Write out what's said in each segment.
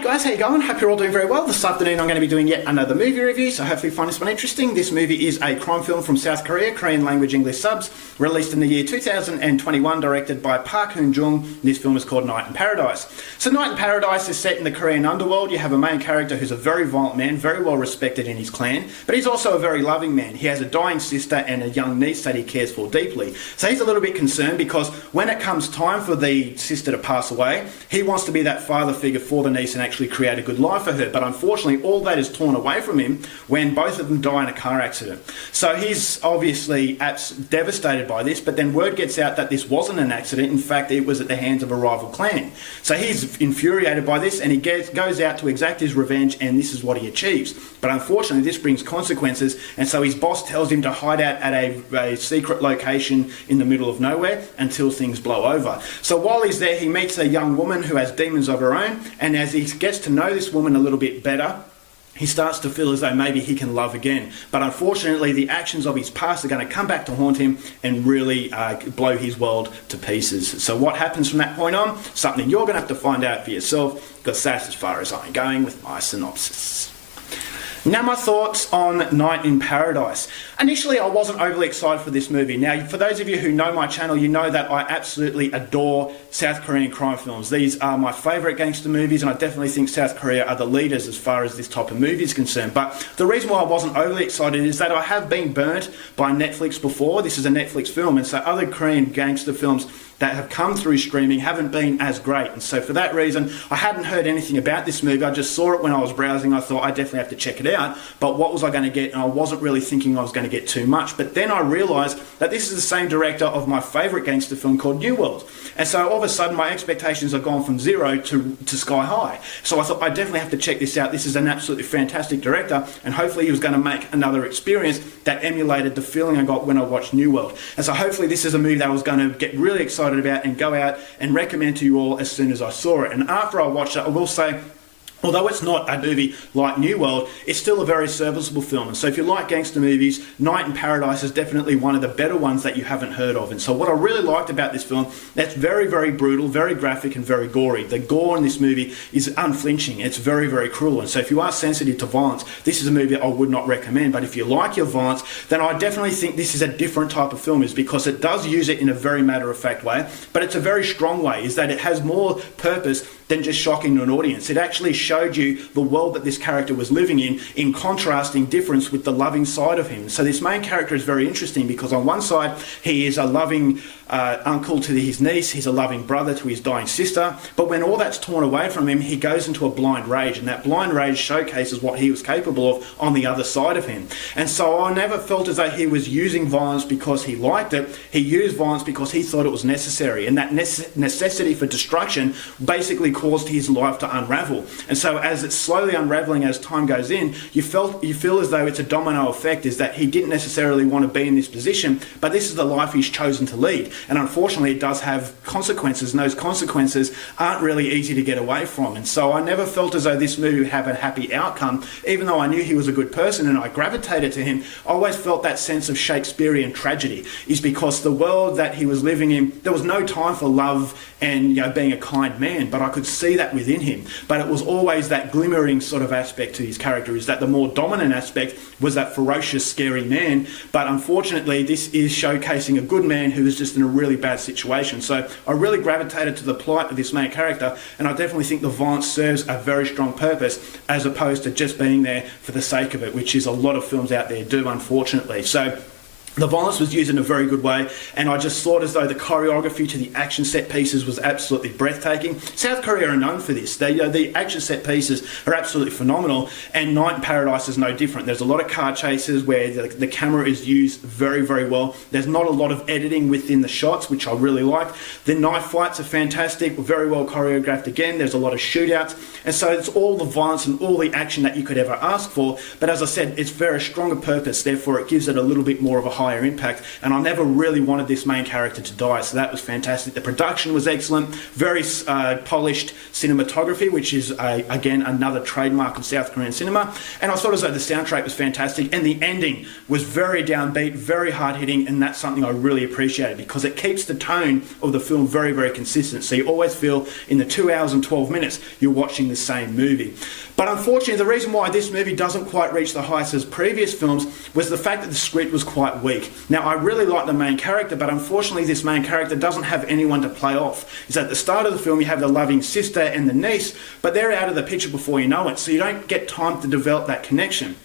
Hey guys, how you going? Hope you're all doing very well. This afternoon I'm going to be doing yet another movie review, so hopefully you find this one interesting. This movie is a crime film from South Korea, Korean language English subs, released in the year 2021, directed by Park Hoon-jung. This film is called Night in Paradise. So Night in Paradise is set in the Korean underworld. You have a main character who's a very violent man, very well respected in his clan, but he's also a very loving man. He has a dying sister and a young niece that he cares for deeply. So he's a little bit concerned because when it comes time for the sister to pass away, he wants to be that father figure for the niece and actually create a good life for her, but unfortunately all that is torn away from him when both of them die in a car accident. So he's obviously devastated by this, but then word gets out that this wasn't an accident. In fact, it was at the hands of a rival clan. So he's infuriated by this and he goes out to exact his revenge, and this is what he achieves. But unfortunately this brings consequences, and so his boss tells him to hide out at a secret location in the middle of nowhere until things blow over. So while he's there, he meets a young woman who has demons of her own, and as he gets to know this woman a little bit better, he starts to feel as though maybe he can love again. But unfortunately, the actions of his past are going to come back to haunt him and really blow his world to pieces. So what happens from that point on? Something you're going to have to find out for yourself, because that's as far as I'm going with my synopsis. Now my thoughts on Night in Paradise. Initially I wasn't overly excited for this movie. Now for those of you who know my channel, you know that I absolutely adore South Korean crime films. These are my favourite gangster movies, and I definitely think South Korea are the leaders as far as this type of movie is concerned. But the reason why I wasn't overly excited is that I have been burnt by Netflix before. This is a Netflix film, and so other Korean gangster films that have come through streaming haven't been as great, and so for that reason I hadn't heard anything about this movie. I just saw it when I was browsing. I thought I definitely have to check it out, but what was I going to get? And I wasn't really thinking I was going to get too much. But then I realised that this is the same director of my favourite gangster film called New World, and so all of a sudden my expectations have gone from zero to sky high. So I thought I definitely have to check this out. This is an absolutely fantastic director, and hopefully he was going to make another experience that emulated the feeling I got when I watched New World. And so hopefully this is a movie that I was going to get really excited about and go out and recommend to you all as soon as I saw it. And after I watched it, I will say, although it's not a movie like New World, it's still a very serviceable film. And so if you like gangster movies, Night in Paradise is definitely one of the better ones that you haven't heard of. And so what I really liked about this film, that's very, very brutal, very graphic and very gory. The gore in this movie is unflinching. It's very, very cruel. And so if you are sensitive to violence, this is a movie I would not recommend. But if you like your violence, then I definitely think this is a different type of film, is because it does use it in a very matter-of-fact way, but it's a very strong way, is that it has more purpose than just shocking to an audience. It actually showed you the world that this character was living in contrasting difference with the loving side of him. So this main character is very interesting because on one side he is a loving uncle to his niece, he's a loving brother to his dying sister, but when all that's torn away from him, he goes into a blind rage, and that blind rage showcases what he was capable of on the other side of him. And so I never felt as though he was using violence because he liked it. He used violence because he thought it was necessary, and that necessity for destruction basically caused his life to unravel. And so as it's slowly unraveling as time goes in, you feel as though it's a domino effect, is that he didn't necessarily want to be in this position, but this is the life he's chosen to lead. And unfortunately it does have consequences, and those consequences aren't really easy to get away from. And so I never felt as though this movie would have a happy outcome. Even though I knew he was a good person and I gravitated to him, I always felt that sense of Shakespearean tragedy, is because the world that he was living in, there was no time for love and being a kind man, but I could see that within him. But it was always that glimmering sort of aspect to his character, is that the more dominant aspect was that ferocious, scary man. But unfortunately this is showcasing a good man who is just in a really bad situation. So I really gravitated to the plight of this main character, and I definitely think the violence serves a very strong purpose, as opposed to just being there for the sake of it, which is a lot of films out there do, unfortunately. So the violence was used in a very good way, and I just thought as though the choreography to the action set pieces was absolutely breathtaking. South Korea are known for this. The action set pieces are absolutely phenomenal, and Night in Paradise is no different. There's a lot of car chases where the camera is used very, very well. There's not a lot of editing within the shots, which I really liked. The knife fights are fantastic, very well choreographed again. There's a lot of shootouts, and so it's all the violence and all the action that you could ever ask for. But as I said, it's very stronger purpose, therefore it gives it a little bit more of a higher impact, and I never really wanted this main character to die, so that was fantastic. The production was excellent, very polished cinematography, which is, again, another trademark of South Korean cinema, and I thought as though the soundtrack was fantastic, and the ending was very downbeat, very hard-hitting, and that's something I really appreciated, because it keeps the tone of the film very, very consistent, so you always feel in the 2 hours and 12 minutes you're watching the same movie. But unfortunately, the reason why this movie doesn't quite reach the heights as previous films was the fact that the script was quite weak. Now, I really like the main character, but unfortunately this main character doesn't have anyone to play off. It's at the start of the film you have the loving sister and the niece, but they're out of the picture before you know it, so you don't get time to develop that connection.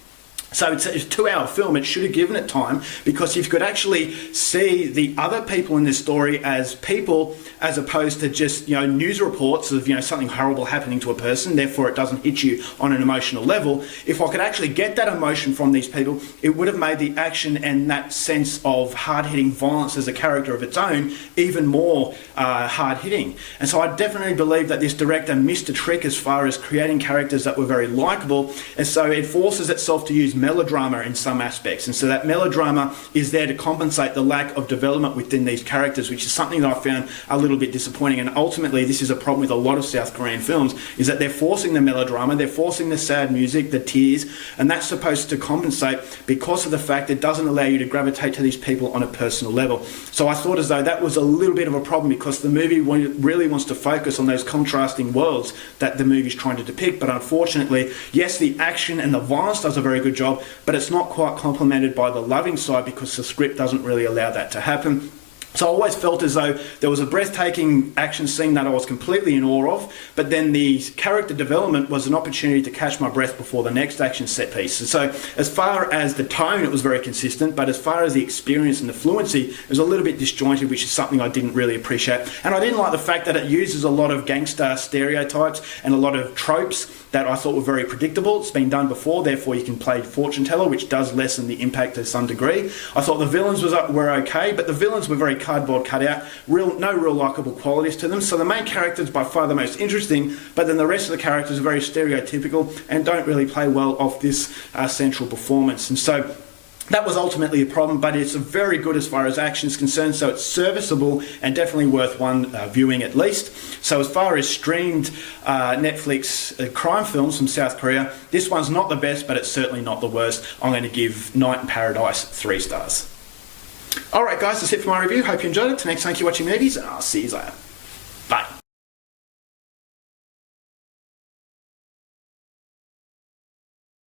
So it's a 2-hour film, it should have given it time, because if you could actually see the other people in this story as people, as opposed to just, news reports of, something horrible happening to a person, therefore it doesn't hit you on an emotional level. If I could actually get that emotion from these people, it would have made the action and that sense of hard-hitting violence as a character of its own even more hard-hitting. And so I definitely believe that this director missed a trick as far as creating characters that were very likeable, and so it forces itself to use melodrama in some aspects, and so that melodrama is there to compensate the lack of development within these characters, which is something that I found a little bit disappointing. And ultimately this is a problem with a lot of South Korean films, is that they're forcing the melodrama, they're forcing the sad music, the tears, and that's supposed to compensate because of the fact it doesn't allow you to gravitate to these people on a personal level. So I thought as though that was a little bit of a problem, because the movie really wants to focus on those contrasting worlds that the movie's trying to depict, but unfortunately, yes, the action and the violence does a very good job, but it's not quite complemented by the loving side, because the script doesn't really allow that to happen. So I always felt as though there was a breathtaking action scene that I was completely in awe of, but then the character development was an opportunity to catch my breath before the next action set piece. And so as far as the tone, it was very consistent, but as far as the experience and the fluency, it was a little bit disjointed, which is something I didn't really appreciate. And I didn't like the fact that it uses a lot of gangster stereotypes and a lot of tropes that I thought were very predictable. It's been done before, therefore you can play fortune teller, which does lessen the impact to some degree. I thought the villains were okay, but the villains were very cardboard cutout, no real likeable qualities to them. So the main character is by far the most interesting, but then the rest of the characters are very stereotypical and don't really play well off this central performance. And so that was ultimately a problem, but it's very good as far as action is concerned, so it's serviceable and definitely worth one viewing at least. So as far as streamed Netflix crime films from South Korea, this one's not the best, but it's certainly not the worst. I'm going to give Night in Paradise 3 stars. Alright guys, that's it for my review. Hope you enjoyed it. Till next time, keep watching movies, and I'll see you later.